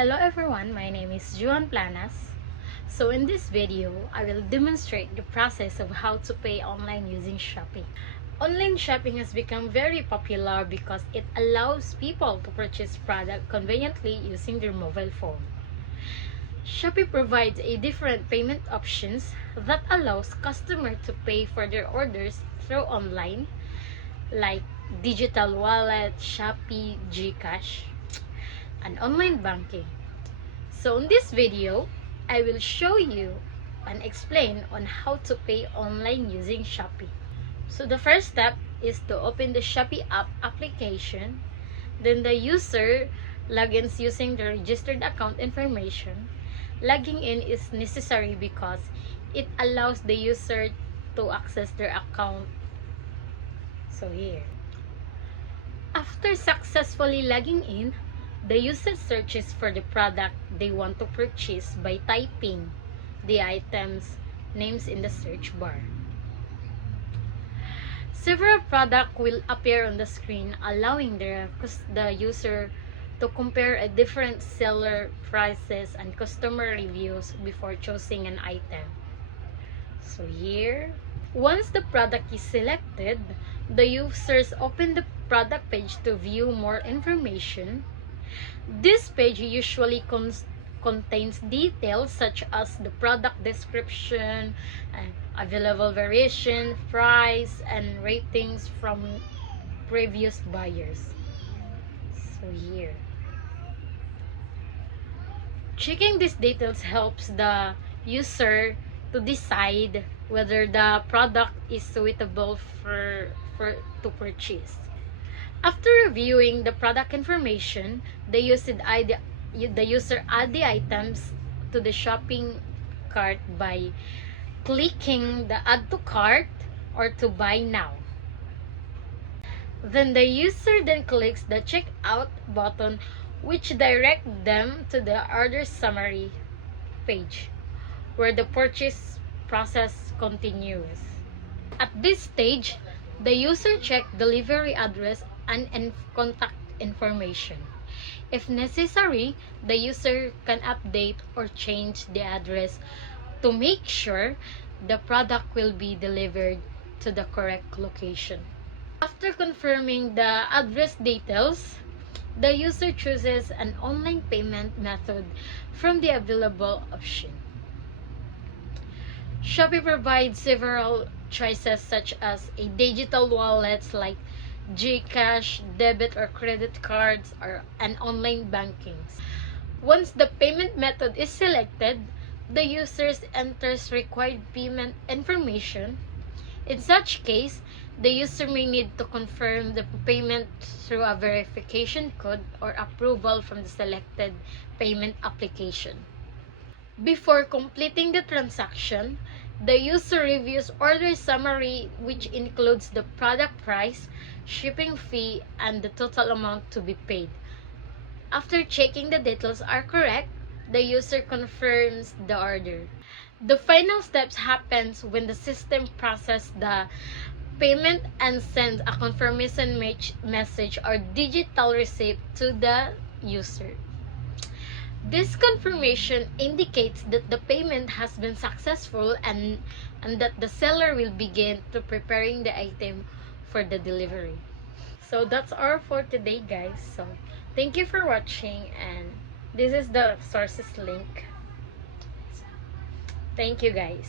Hello everyone, my name is Juan Planas. So in this video, I will demonstrate the process of how to pay online using Shopee. Online shopping has become very popular because it allows people to purchase products conveniently using their mobile phone. Shopee provides a different payment options that allows customers to pay for their orders through online, like digital wallet, Shopee, GCash, and online banking. So in this video, I will show you and explain on how to pay online using Shopee. So the first step is to open the Shopee app application. Then the user logins using the registered account information. Logging in is necessary because it allows the user to access their account. So here. After successfully logging in, the user searches for the product they want to purchase by typing the item's names in the search bar. Several products will appear on the screen, allowing the user to compare a different seller prices and customer reviews before choosing an item. So here, once the product is selected, the users open the product page to view more information. This page usually contains details such as the product description, available variation, price, and ratings from previous buyers. So here, checking these details helps the user to decide whether the product is suitable to purchase. After reviewing the product information, the user add the items to the shopping cart by clicking the add to cart or to buy now. Then the user then clicks the checkout button, which directs them to the order summary page where the purchase process continues. At this stage, the user checks delivery address and contact information. If necessary, the user can update or change the address to make sure the product will be delivered to the correct location. After confirming the address details, the user chooses an online payment method from the available option. Shopee provides several choices such as a digital wallets like GCash, debit or credit cards, and online banking. Once the payment method is selected, the user enters required payment information. In such case, the user may need to confirm the payment through a verification code or approval from the selected payment application. Before completing the transaction, the user reviews order summary, which includes the product price, shipping fee, and the total amount to be paid. After checking the details are correct, the user confirms the order. The final steps happens when the system processes the payment and sends a confirmation message or digital receipt to the user. This confirmation indicates that the payment has been successful and that the seller will begin to preparing the item for the delivery. So that's all for today, guys. So thank you for watching, and this is the sources link. Thank you, guys.